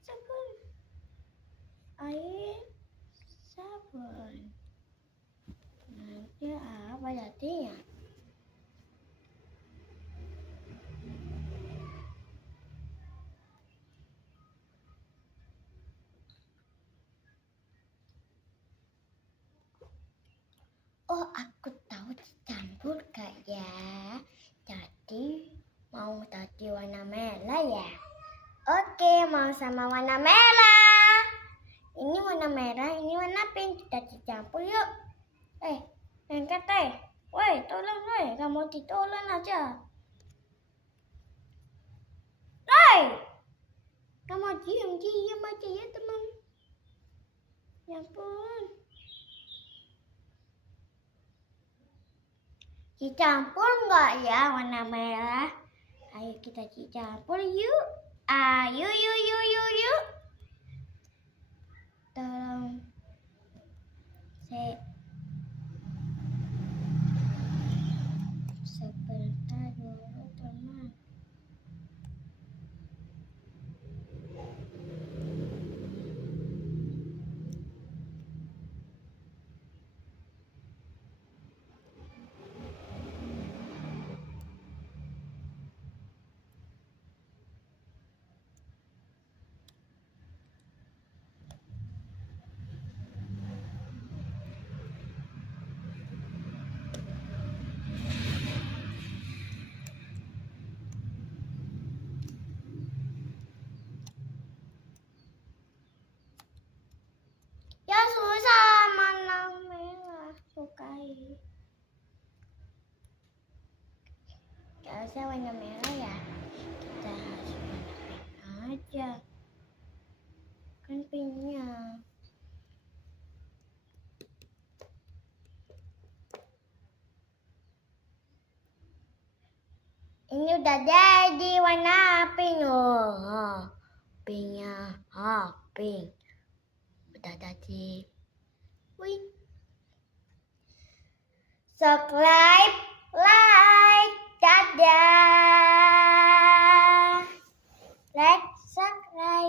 Sabun. Air sabun. Nanti apa jadinya? Oh, aku tahu dicampur gak ya? Jadi mau tadi warna merah ya? Oke, mau sama warna merah. Ini warna merah, ini warna pink. Kita dicampur yuk. Angkat Woi, tolong woi, kamu ditolong aja. Kamu diam aja ya teman. Ya ampun. Dicampur nggak ya warna merah? Ayo kita dicampur yuk. Ayo yuk. Tolong. Sebentar dulu teman. Ya susah mana merah sukai. Kalau saya warna merah ya kita harus warna pink aja. Kan pinknya. Ini udah jadi warna pink. Pinknya pink. Udah jadi. Wih. Subscribe, like, dadah. Like